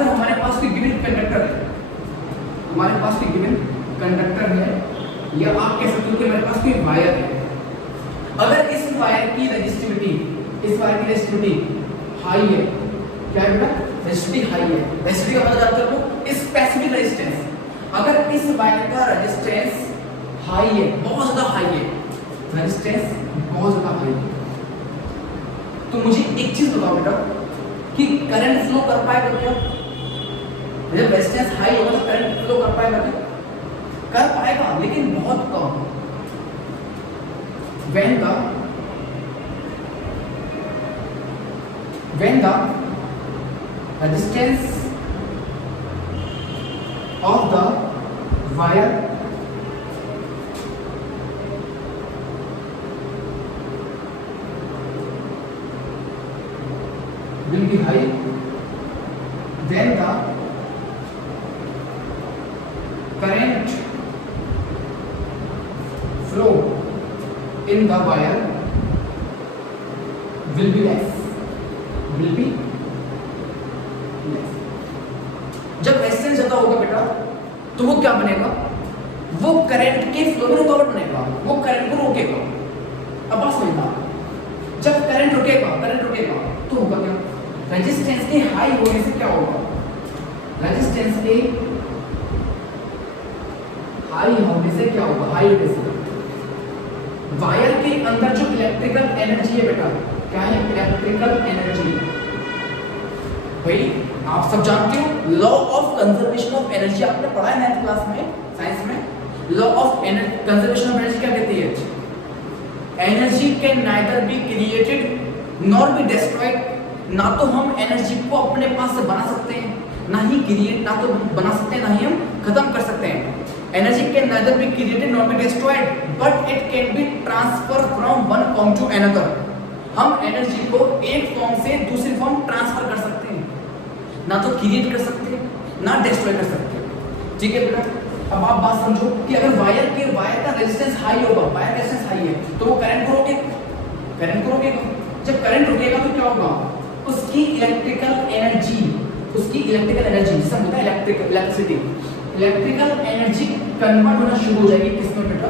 अगर हमारे पास कोई गिवन कंडक्टर है, हमारे पास कोई गिवन कंडक्टर है, या आप कह सकते हो कि हमारे पास कोई वायर है, अगर इस वायर की रेजिस्टिविटी, इस वायर की रेजिस्टिविटी हाई है, क्या है बेटा, रेजिस्टिविटी हाई है, रेजिस्टिविटी का पता जानते हो, स्पेसिफिक रेजिस्टेंस, अगर इस वायर का रेजिस्टेंस हाई है, बहुत ज्यादा हाई है, रेजिस्टेंस बहुत ज्यादा हाई है, तो मुझे एक चीज बताओ बेटा कि करंट फ्लो कर पाएगा क्या? जब रेजिस्टेंस हाई होगा तो करंट फ्लो कर पाएगा क्या? कर पाएगा, लेकिन बहुत कम। when the resistance of the wire will be high, then the current flow in the wire will be less. जब रेजिस्टेंस ज्यादा होगा बेटा तो वो क्या बनेगा, वो करंट के फ्लो में रुकावट बनेगा, वो करंट को रोकेगा। अब बात समझना, जब करंट रुकेगा तो होगा क्या, रेजिस्टेंस के हाई होने से क्या होगा, रेजिस्टेंस के हाई होने से क्या होगा, हाई होने से वायर के अंदर जो इलेक्ट्रिकल एनर्जी है बेटा, क्या है, इलेक्ट्रिकल एनर्जी। भाई आप सब जानते हो law of conservation of energy, आपने पढ़ा है 9th क्लास में साइंस में। Law of conservation of energy क्या कहती है, energy can neither be created nor be destroyed. ना तो हम एनर्जी को अपने पास से बना सकते हैं, ना ही क्रिएट, ना तो बना सकते हैं, ना ही हम खत्म कर सकते हैं। Energy can neither be created nor be destroyed but it can be transfer from one form to another. हम एनर्जी को एक फॉर्म से दूसरी फॉर्म ट्रांसफर कर सकते हैं, ना तो क्रिएट कर सकते हैं, ना डिस्ट्रॉय कर सकते हैं। ठीक है बेटा, अब आप बात समझो कि अगर वायर का रेजिस्टेंस हाई होगा, वायर का रेजिस्टेंस हाई है तो वो करंट को रोकेगा। जब करंट रुकेगा तो क्या होगा, उसकी इलेक्ट्रिकल एनर्जी जिसे हम बोलते हैं इलेक्ट्रिकल एनर्जी कन्वर्ट होना शुरू हो जाएगी किसमें बेटा,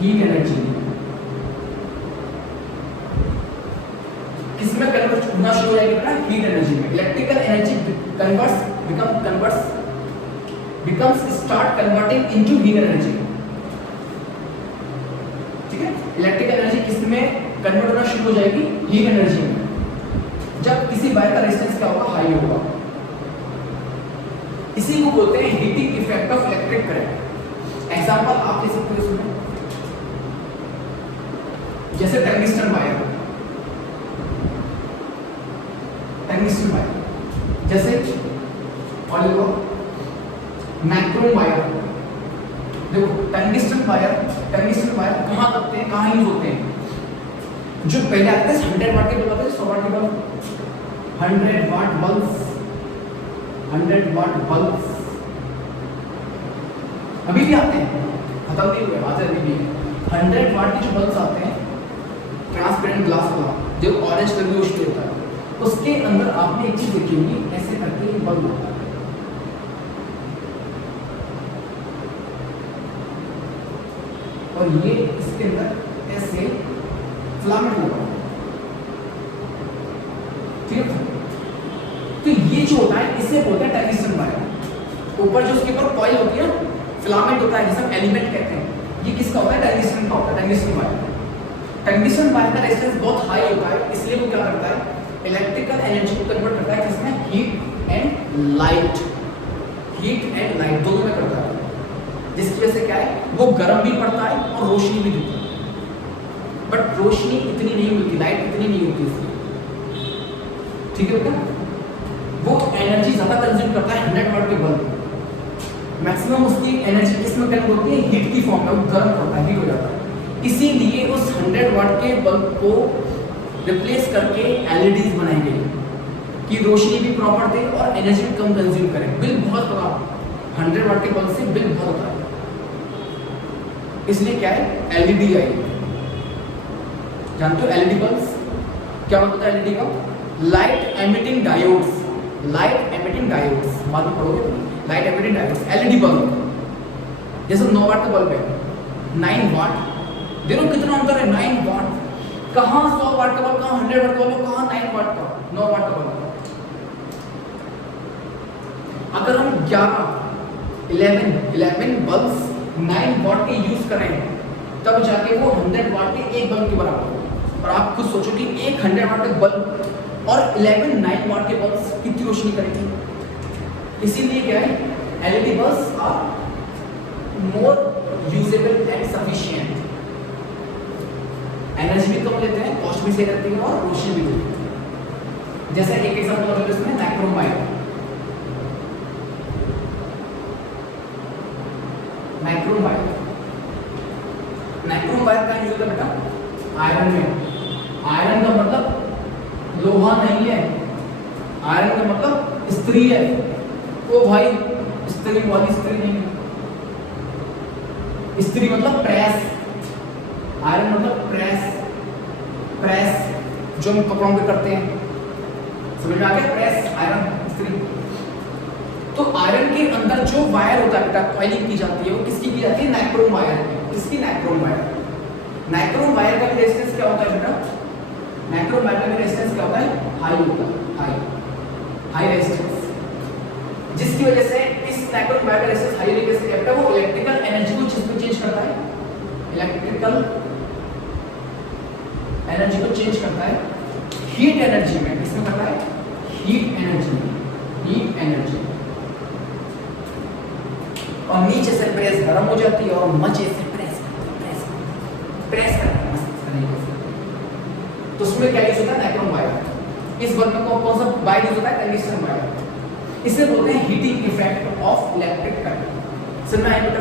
हीट एनर्जी। किसमें कन्वर्ट होना शुरू हो जाएगी बेटा, हीट एनर्जी में। Electrical energy start converting into heat energy. ठीक है, इलेक्ट्रिकल एनर्जी किसमें कन्वर्ट होना शुरू हो जाएगी, हीट एनर्जी में, जब किसी वायर का रेजिस्टेंस क्या होगा, हाई होगा। इसी को बोलते हैं heating effect of electric current. Example आप ले सकते हो इसमें, जैसे टंगस्टन वायर, जैसे मैक्रोम वायर। देखो टंगस्टन वायर कहाँ लगते हैं, कहाँ यूज होते हैं, जो पहले आते थे 100 वाट के बल्ब आते थे, 100 वाट के बल्ब, 100 वाट बल्ब अभी भी आते हैं, खत्म नहीं हुए, आते अभी भी 100 वाट के जो बल्ब आते हैं, ट्रांसपेरेंट ग्लास वाला जो ऑरेंज कलर में रोशनी होता है, उसके अंदर आपने एक चीज देखी होगी, ऐसे करके ये बल्ब होता है, और ये इसके अंदर ऐसे फिलामेंट होगा। ठीक है, तो ये जो होता है इसे बोलते हैं टंगस्टन वायर। ऊपर जो उसके ऊपर कॉइल होती है, फिलामेंट होता है, जिसे हम एलिमेंट कहते हैं, ये किसका होता है, टंगस्टन का होता है, टंगस्टन वायर। टंगस्टन वायर का रेजिस्टेंस बहुत हाई होता है, इसलिए वो क्या करता है, इलेक्ट्रिकल एनर्जी को कन्वर्ट करता है किसमें, हीट एंड लाइट दोनों में करता है, जिसकी वजह से क्या है, वो गर्म भी पड़ता है और रोशनी भी देता है, बट रोशनी इतनी नहीं मिलती, लाइट इतनी नहीं होती इसमें। ठीक है बेटा, वो एनर्जी ज्यादा कंज्यूम करता है 100 वाट के बल्ब, मैक्सिमम उसकी एनर्जी किसमें कन्वर्ट होती है, हीट की फॉर्म में, वो गर्म पड़ता है, हीट हो जाता है। इसीलिए उस 100 वाट के बल्ब को रिप्लेस करके एलईडीज बनाई गई कि रोशनी भी प्रॉपर दे और एनर्जी भी कम कंज्यूम करे। बिल बहुत बड़ा, 100 वाट के बल्ब से बिल बहुत होता है, इसलिए क्या है, एलईडी आई। जानते हो एलईडी बल्ब क्या होता है, एलईडी का light emitting diodes. Light emitting diodes, मालूम पड़ोगे, light emitting diodes, LED bulb, जैसे 9 वाट का बल्ब है, 9 वाट, देखो कितना अंतर है, 9 वाट, कहाँ 100 वाट का बल्ब, कहाँ 100 वाट का बल्ब, कहाँ 9 वाट का, 9 वाट का बल्ब। अगर हम 11 बल्ब्स 9 वाट के यूज करें तब जाके वो 100 वाट के एक बल्ब के बराबर हो। और आप खुद सोचो कि एक 100 वाट का बल्ब और 11 9 वाट के बल्ब्स कितनी रोशनी करेंगे। इसीलिए क्या है, LED bulbs are more usable and sufficient, energy भी कम लेते हैं, कॉस्ट भी सेव करती है और रोशनी भी देती है। जैसे एक एग्जांपल अगर इसमें nichrome wire, nichrome wire, nichrome wire का यूज होता है बेटा आयरन में। आयरन का मतलब लोहा नहीं है, आयरन का मतलब स्त्री है। ओ भाई, स्त्री वाली स्त्री नहीं है, स्त्री मतलब प्रेस, आयरन मतलब प्रेस, प्रेस जो हम कपड़ों पे करते हैं, समझ में आ गया, प्रेस आयरन स्त्री। तो आयरन के अंदर जो वायर होता है बेटा, कॉइलिंग की जाती है, वो किसकी की जाती है, नाइक्रोम वायर की। किसकी, नाइक्रोम वायर। नाइक्रोम वायर का भी रेजिस्टेंस क्या होता है बेटा, नाइक्रोम वायर का भी रेजिस्टेंस क्या होता है, हाई होता है, हाई रेजिस्टेंस, जिसकी वजह से इस नाइक्रोम वायर का रेजिस्टेंस हाई होने से बेटा वो इलेक्ट्रिकल एनर्जी को किसमें चेंज करता है, इलेक्ट्रिकल एनर्जी को चेंज करता है हीट एनर्जी में। किसमें करता है, हीट एनर्जी में, हीट एनर्जी। और नीचे से प्रेस गर्म हो जाती है और मचे से प्रेस करता है मस्त तरीके से। तो उसमें क्या यूज होता है, नाइक्रोम वायर। इस बल्ब में कौन सा वायर यूज होता है, टंगस्टन वायर। इसे बोलते हैं heating effect of electric current. सुनना है बेटा,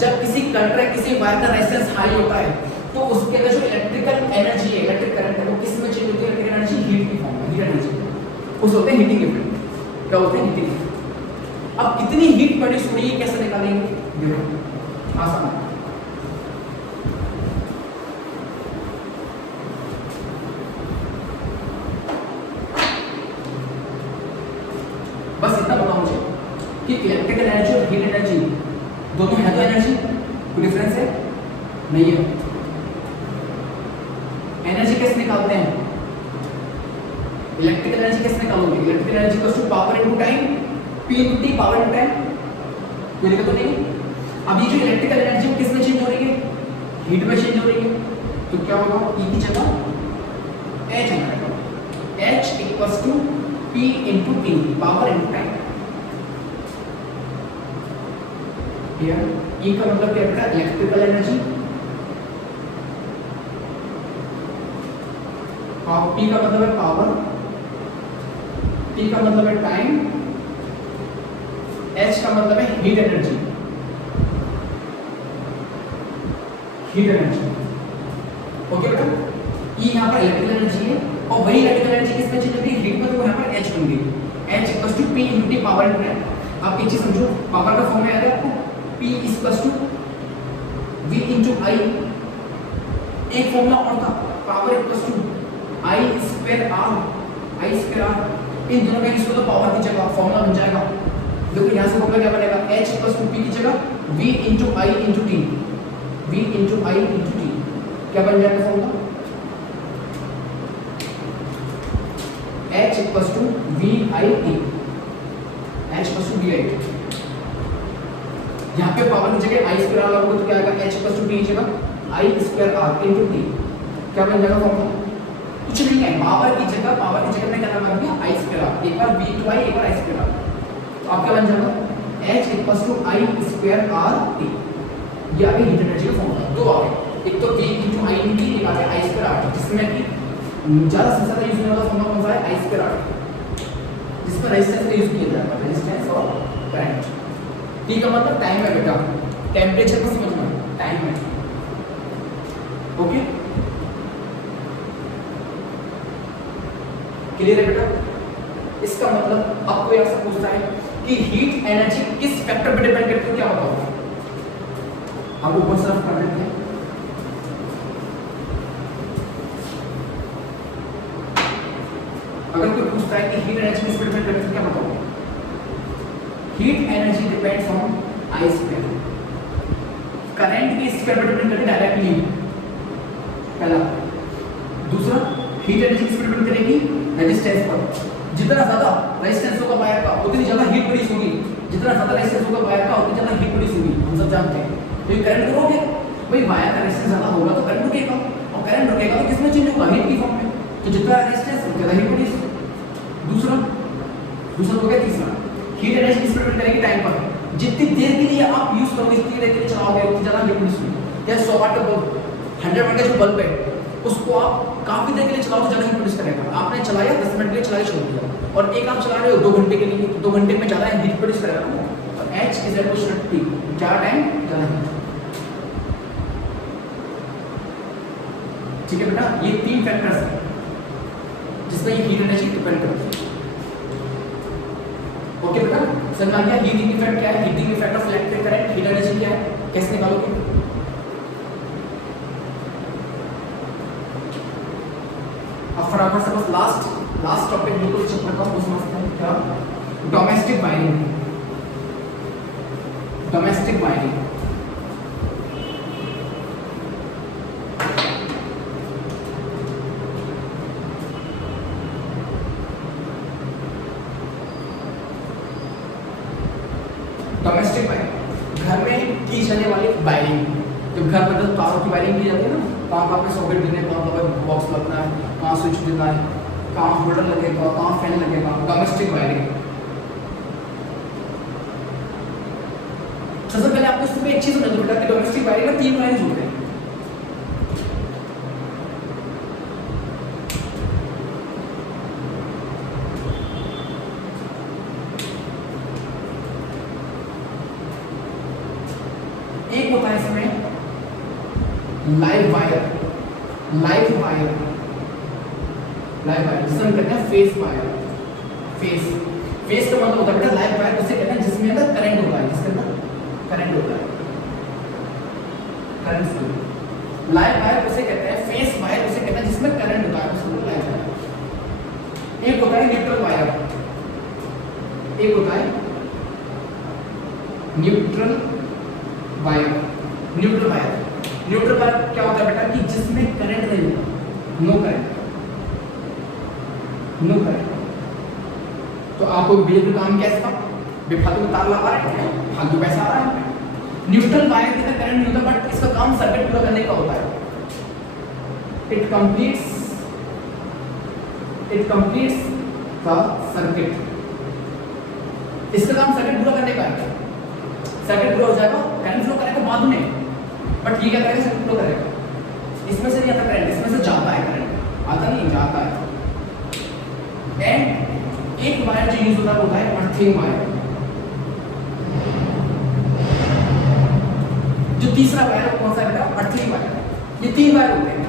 जब किसी करंट या किसी वायर का रेजिस्टेंस हाई होता है तो उसके अंदर जो इलेक्ट्रिकल एनर्जी है, इलेक्ट्रिक करंट है, वो किस में चेंज होती है, इलेक्ट्रिक एनर्जी हीट की फॉर्म में, हीट एनर्जी। उसे बोलते हैं हीटिंग इफेक्ट। क्या बोलते हैं, हीटिंग इफेक्ट। अब कितनी हीट प्रोड्यूस हो रही है, कैसे निकालेंगे, देखो आसान है। बस इतना बताओ मुझे कि इलेक्ट्रिकल एनर्जी और हीट एनर्जी दोनों है तो एनर्जी, कोई डिफरेंस है नहीं है। एनर्जी कैसे निकालते हैं, इलेक्ट्रिकल एनर्जी कैसे निकालोगे, electrical energy equals to power into time, P into T power into time, कोई दिक्कत तो नहीं। अब ये जो इलेक्ट्रिकल एनर्जी किस में चेंज हो रही है, हीट में चेंज हो रही है, तो क्या होगा, E की जगह H आ जाएगा, H equals to P into T power into time. Clear, E का मतलब क्या है, इलेक्ट्रिकल एनर्जी, और P का मतलब है पावर, T का मतलब है टाइम, H का मतलब है heat energy, heat energy. Okay बेटा, E यहाँ पर इलेक्ट्रिकल एनर्जी है और वही इलेक्ट्रिकल एनर्जी किसमें चेंज होती है, हीट में, तो यहाँ पर H बन गई, H equals to P into T power into time. आप एक चीज समझो, पावर का फॉर्म याद है आपको, P equals to V into I। एक फॉर्मूला और था, power equals to I square R, I square R। इन दोनों का यूज करो तो पावर की जगह फॉर्मूला बन जाएगा। देखो यहाँ से फॉर्मूला क्या बनेगा, H इक्वल्स टू P की जगह V into I into T, V into I into T, क्या बन जाएगा formula, H equals to V I T, H equals to V I T। यहाँ पे पावर की जगह I स्क्वायर R लगाओगे तो क्या आएगा, H इक्वल्स टू T की जगह I square R into T, क्या बन जाएगा फॉर्मूला, कुछ नहीं है, पावर की जगह में क्या लगा दिया, I स्क्वायर R, एक बार V into I, एक बार I स्क्वायर R। तो आप क्या बन जाएगा, H equals to I square R T। ये आ गया हीट एनर्जी का फॉर्मूला, दो आ गए, एक तो V into I into T, एक आ गया I स्क्वायर R T, जिसमें कि ज़्यादा से ज़्यादा यूज होने वाला फॉर्मूला कौन सा है, I स्क्वायर R T, जिसमें रेजिस्टेंस का यूज किया जाएगा, रेजिस्टेंस और करंट। T का मतलब टाइम है बेटा, टेम्परेचर को समझना, टाइम है। ओके, क्लियर है बेटा। इसका मतलब अब कोई आपसे पूछता है कि हीट एनर्जी किस फैक्टर पर डिपेंड करती है, क्या बताओ, हम ऊपर सर्फ कर देते हैं। अगर कोई पूछता है कि हीट एनर्जी किस पर डिपेंड करती है, क्या बताओ, heat energy depends on I square. Current की स्क्वायर पर डिपेंड करती है डायरेक्टली, पहला। दूसरा, हीट एनर्जी किस पर डिपेंड करेगी? रेजिस्टेंस पर। जितना ज्यादा रेजिस्टेंस होगा वायर का उतनी ज्यादा हीट प्रोड्यूस होगी, जितना ज्यादा रेजिस्टेंस होगा वायर का उतनी ज्यादा हीट प्रोड्यूस होगी, हम सब जानते हैं। तो ये करंट रोके भाई, वायर का रेजिस्टेंस ज्यादा होगा तो करंट रुकेगा, और करंट रुकेगा तो किसमें चेंज होगा? हीट की फॉर्म में। तो जितना रेजिस्टेंस उतना ज्यादा हीट प्रोड्यूस। दूसरा हो गया। तीसरा, हीट एनर्जी किस पर डिपेंड करेगी? टाइम पर। जितनी देर के लिए आप यूज करोगे, जितनी देर के लिए चलाओगे, उतनी ज्यादा हीट प्रोड्यूस होगी। जैसे 100 वाट का बल्ब, 100 वाट का जो बल्ब है उसको आप काफी देर के लिए चलाओ तो ज्यादा हीट प्रोड्यूस करेगा। आपने चलाया 10 मिनट के लिए, चलाया छोड़ दिया, और एक आप चला रहे हो 2 घंटे के लिए, 2 घंटे में ज्यादा हीट प्रोड्यूस करेगा। और H is equal to T, ज्यादा टाइम ज्यादा हीट। ठीक है बेटा, ये 3 फैक्टर्स हैं जिसमें ये हीट एनर्जी डिपेंड करती है। ओके बेटा, समझ आ गया हीटिंग इफेक्ट क्या है, heating effect of electric current, heat energy क्या है, कैसे निकालोगे? अब फटाफट से बस लास्ट टॉपिक बिल्कुल चैप्टर का वो समझते हैं क्या? Domestic wiring. Domestic wiring domestic wiring घर में की जाने वाली वायरिंग। जब घर पर तारों की वायरिंग की जाती है ना, कहाँ पे सॉकेट देने, कहाँ पे बॉक्स लगना है, कहाँ स्विच देना है, कहाँ होल्डर लगेगा, कहाँ फैन लगेगा, डोमेस्टिक वायरिंग। सबसे पहले आपको इसमें एक चीज समझ लो बेटा कि डोमेस्टिक वायरिंग में 3 वायरिंग होते हैं। एक होता है इसमें लाइव वायर, जिसे हम कहते हैं फेस वायर। फेस का मतलब होता है बेटा लाइव वायर उसे कहते हैं जिसमें अंदर करंट होता है, जिसके अंदर करंट होता है, करंट फ्लो। लाइव वायर उसे कहते हैं, फेस वायर उसे कहते हैं जिसमें करंट होता है, उसको लाइव वायर। एक होता है न्यूट्रल वायर, एक होता है न्यूट्रल वायर। न्यूट्रल वायर क्या होता है बेटा कि जिसमें करंट नहीं होता, नो करंट। तो आपको बिजली का काम कैसे था? बेफालतू में तार लगा रहे हैं, फालतू पैसा आ रहा है। न्यूट्रल वायर के अंदर करंट नहीं होता, बट इसका काम सर्किट पूरा करने का होता है। It completes the circuit. इसका काम सर्किट पूरा करने का है। सर्किट पूरा हो जाएगा, करंट फ्लो करेगा बाद में, बट ये क्या करेगा? सर्किट फ्लो करेगा। इसमें से नहीं आता करंट, इसमें से जाता है करंट, आता नहीं जाता है। एंड एक वायर जो यूज होता है अर्थिंग वायर। जो तीसरा वायर कौन सा है बेटा? Earthing wire. ये 3 वायर होते हैं।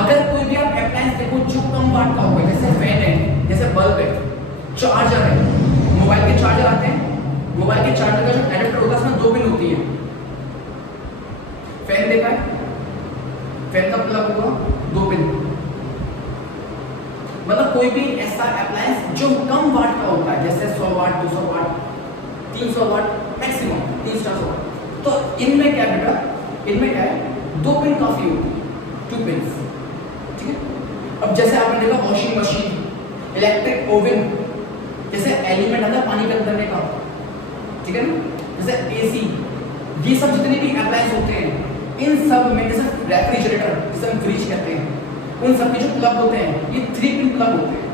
अगर कोई भी आप अप्लायंस देखो जो कम वाट का होगा, जैसे फैन है, जैसे बल्ब है, चार्जर है, मोबाइल के चार्जर आते हैं, मोबाइल के चार्जर का जो एडेप्टर होता है उसमें 2 पिन होती है। फैन देखा है, फैन का प्लग होगा 2 पिन। मतलब कोई भी ऐसा अप्लायंस जो कम वाट का होता है, जैसे 100 वाट, 200 वाट, 300 वाट, मैक्सिमम 300 वाट, तो इनमें क्या बेटा? इनमें क्या है? 2 पिन काफी होती है, 2 पिन। ठीक है। अब जैसे आपने देखा वॉशिंग मशीन, इलेक्ट्रिक ओवन, जैसे एलिमेंट आता है पानी गर्म करने का, ठीक है ना, जैसे एसी, ये सब जितने भी अप्लायंस होते हैं, इन सब में जैसे रेफ्रिजरेटर, जिसे हम फ्रिज कहते हैं, उन सब के जो प्लग होते हैं ये 3 पिन प्लग होते हैं,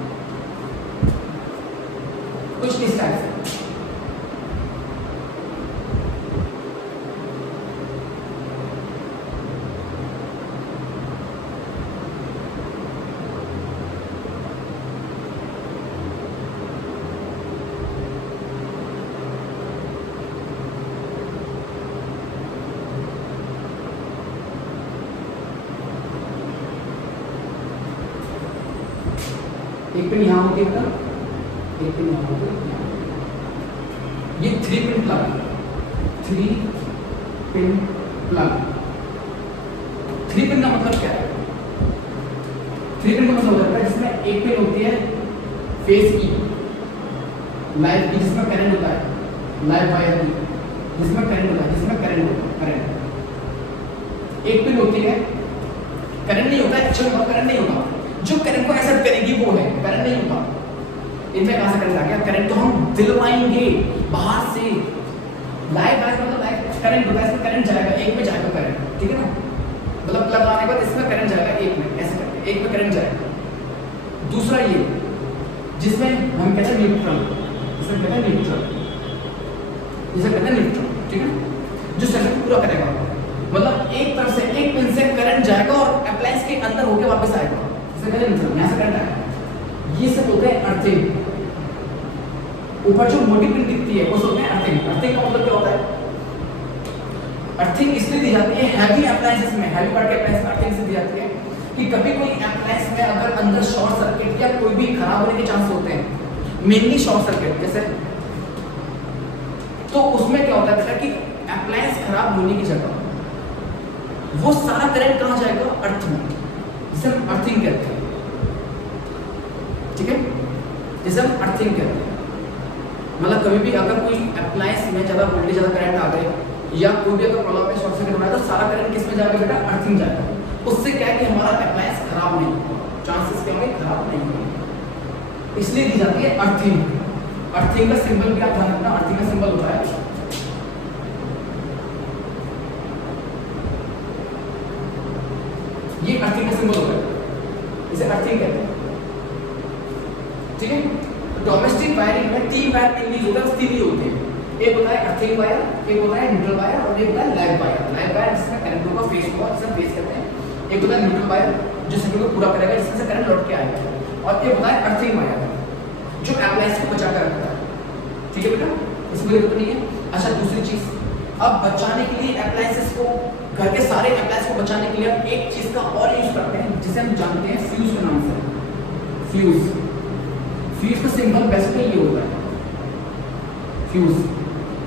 कुछ इस टाइप से। एक पिन यहाँ होती है, एक पिन यहाँ होती है, ये 3 pin plug, 3 pin plug. 3 pin का मतलब क्या है? 3 पिन का मतलब होता है जिसमें एक पिन होती है फेस की, लाइट की, जिसमें करंट होता है, लाइव वायर की, जिसमें करंट होता है, जिसमें करंट होता है, करंट एक पिन होती है, करंट नहीं होता एक्चुअली, वहां करंट नहीं होता, जो करंट को एक्सेप्ट करेगी वो है, करंट नहीं होता। इनमें कहां से करंट आ गया? करंट तो हम दिलवाएंगे बाहर से। लाइव वायर मतलब लाइव करंट होता है, इसमें करंट जाएगा, एक में जाएगा करंट, ठीक है ना, मतलब प्लग लगाने के बाद इसमें करंट जाएगा एक में, ऐसे करके एक में करंट जाएगा। दूसरा ये जिसमें हम कहते हैं न्यूट्रल, जिसे कहते हैं न्यूट्रल, जिसे कहते हैं न्यूट्रल, ठीक है, जो सर्किट पूरा करेगा, मतलब एक तरफ से एक पिन से करंट जाएगा और अप्लायंस के अंदर होके वापस आएगा, इसे कहते हैं न्यूट्रल, यहां से करंट आएगा। ये सब होते हैं अर्थिंग। ऊपर जो मोटी पिन दिखती है वो सब में अर्थिंग। अर्थिंग का मतलब क्या होता है? अर्थिंग इसलिए दी जाती है हैवी अप्लायंसेस में, हैवी पार्ट के अप्लायंस में अर्थिंग इसलिए दी जाती है कि कभी कोई अप्लायंस में अगर अंदर शॉर्ट सर्किट या कोई भी खराब होने के चांस होते हैं, मेनली शॉर्ट सर्किट जैसे, तो उसमें क्या होता है कि अप्लायंस खराब होने की जगह वो सारा करंट कहां जाएगा? अर्थ में, जिसे हम अर्थिंग कहते हैं, ठीक है, जिसे हम अर्थिंग कहते हैं। मतलब कभी भी अगर कोई अप्लायंस में ज़्यादा वोल्टेज, ज़्यादा करंट आ गए या कोई भी अगर प्रॉब्लम है, शॉर्ट सर्किट हो रहा है, तो सारा करंट किस में जाएगा बेटा? अर्थिंग जाएगा। उससे क्या है कि हमारा अप्लायंस खराब नहीं होगा, चांसेस क्या होंगे? खराब नहीं होंगे, इसलिए दी जाती है अर्थिंग। अर्थिंग का सिंबल भी आप ध्यान रखना, अर्थिंग का सिंबल होता है ये, अर्थिंग का सिंबल होता है, इसे अर्थिंग कहते हैं, ठीक है। डोमेस्टिक वायरिंग में 3 वायर मेनली होता है, 3 ही होते हैं, एक होता है अर्थिंग वायर, एक होता है न्यूट्रल वायर और एक होता है लाइव वायर। लाइव वायर जिसमें करंट होगा, फेस होगा, जिसे फेस कहते हैं। एक होता है न्यूट्रल वायर जो सर्किट को पूरा करेगा, जिसमें से करंट लौट के आएगा, और एक होता है अर्थिंग वायर जो अप्लायंस को बचा कर रखता है, ठीक है बेटा, इसमें दिक्कत नहीं है। अच्छा, दूसरी चीज, अब बचाने के लिए अप्लायंसेस को, घर के सारे अप्लायंस को बचाने के लिए हम एक चीज का और यूज करते हैं जिसे हम जानते हैं फ्यूज के नाम से। फ्यूज, फ्यूज का सिंबल बेसिकली ये होता है, फ्यूज,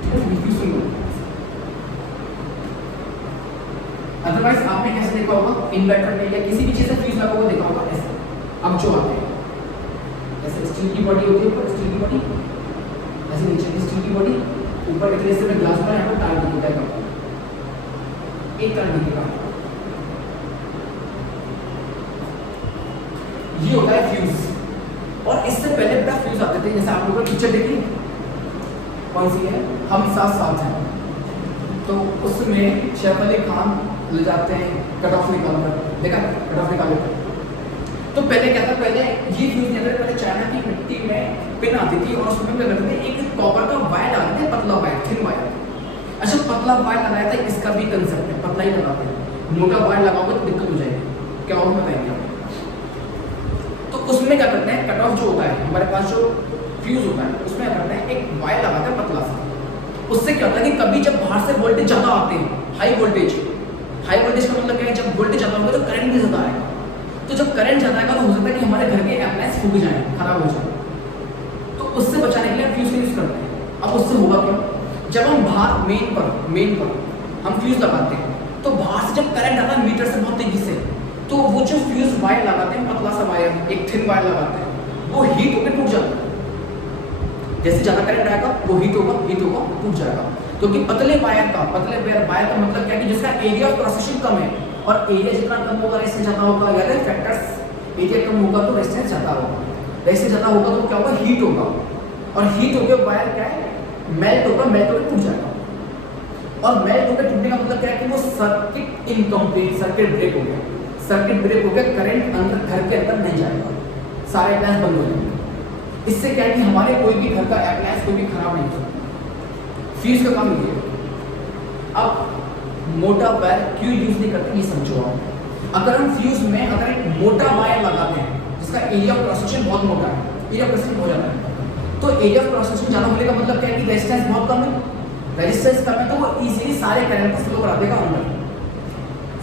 ठीक है, फ्यूज सिंबल। अदरवाइज आपने कैसे देखा होगा? इन्वर्टर में या किसी भी चीज से फ्यूज लगा हुआ देखा होगा ऐसे। अब जो आते हैं ऐसे, स्टील की बॉडी होती है, ऊपर स्टील की बॉडी, ऐसे नीचे की स्टील की बॉडी, ऊपर इतने से में ग्लास पर यहाँ पर तार दिखेगा, एक तार दिखेगा, ये होता है फ्यूज। और इससे पहले बेटा फ्यूज आते थे, जैसे आप लोगों ने पिक्चर देखी, कौन सी है? हम साथ साथ हैं, तो उसमें सैफ अली खान ले जाते हैं कट ऑफ निकाल कर, देखा कट ऑफ निकाल कर। तो पहले क्या था? पहले ये फ्यूज नहीं था, पहले चाइना की मिट्टी में पिन आती थी और उसमें क्या करते थे, एक कॉपर का वायर लगाते थे, पतला वायर, थिन वायर। अच्छा, पतला वायर लगाया था, इसका भी कंसेप्ट है, पतला ही लगाते हैं, मोटा वायर लगाओगे तो दिक्कत हो जाएगी, क्या होगा बताएंगे। तो उसमें क्या करते हैं, कट ऑफ जो होता है हमारे पास, जो फ्यूज होता है, उसमें क्या करते हैं, एक वायर लगाते हैं पतला सा। उससे क्या होता है कि कभी जब बाहर से वोल्टेज ज़्यादा आते हैं, हाई वोल्टेज का मतलब क्या है? जब वोल्टेज ज़्यादा होगा तो करंट भी ज़्यादा आएगा। तो जब करंट ज़्यादा आएगा तो हो सकता है कि हमारे घर के अप्लायंस फूक जाए, खराब हो जाए, तो उससे बचाने के लिए फ्यूज का यूज़ करते हैं। अब उससे होगा क्या? जब हम बाहर मेन पर हम फ्यूज लगाते हैं, तो बाहर से जब करंट आता है मीटर से बहुत तेजी से, तो वो जो फ्यूज वायर लगाते हैं, पतला सा वायर, एक थिन वायर लगाते हैं, वो हीट होकर टूट जाता है। जैसे ज़्यादा करंट आएगा वो हीट होगा, टूट जाएगा। क्योंकि पतले वायर का मतलब क्या है कि जिसका एरिया ऑफ क्रॉस सेक्शन कम है, और एरिया जितना कम होगा रेजिस्टेंस ज़्यादा होगा, या फैक्टर्स, एरिया कम होगा तो रेजिस्टेंस ज़्यादा होगा, रेजिस्टेंस ज़्यादा होगा तो क्या होगा? हीट होगा, और हीट होकर वायर क्या है? मेल्ट होकर टूट जाएगा। और मेल्ट होकर टूटने का मतलब क्या है कि वो सर्किट इनकम्प्लीट, सर्किट ब्रेक हो गया, सर्किट ब्रेक हो गया, करंट अंदर घर के अंदर नहीं जाएगा, सारे अप्लायंस बंद हो जाएंगे। इससे क्या है कि हमारे कोई भी घर का अप्लायंस कोई भी खराब नहीं होता। फ्यूज का काम ये है। अब मोटा वायर क्यों यूज नहीं करते ये समझो आप। अगर हम फ्यूज में अगर एक मोटा वायर लगाते हैं जिसका एरिया ऑफ क्रॉस सेक्शन बहुत मोटा है, एरिया ऑफ क्रॉस सेक्शन बहुत ज़्यादा है, तो एरिया ऑफ क्रॉस सेक्शन ज़्यादा होने का मतलब क्या है कि रेजिस्टेंस बहुत कम है, रेजिस्टेंस कम है तो वो इजीली सारे करंट को फ्लो करा देगा अंदर,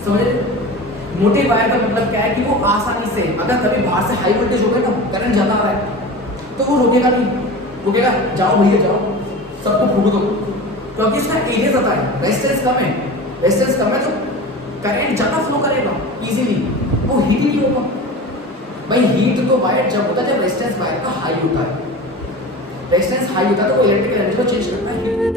समझे? मोटे वायर का मतलब क्या है कि वो आसानी से, अगर कभी बाहर से हाई वोल्टेज हो गया ना, करंट ज़्यादा आ रहा है, तो वो रुकेगा नहीं, रुकेगा, जाओ भैया जाओ, सबको फूक दो, क्योंकि इसका एरिया ज़्यादा है, रेजिस्टेंस कम है, तो करंट ज़्यादा फ्लो करेगा इजीली, वो हीट ही नहीं होगा। भाई हीट तो वायर जब होता है जब रेजिस्टेंस वायर का हाई होता है, रेजिस्टेंस हाई होता है तो वो इलेक्ट्रिकल एनर्जी को चेंज करता है।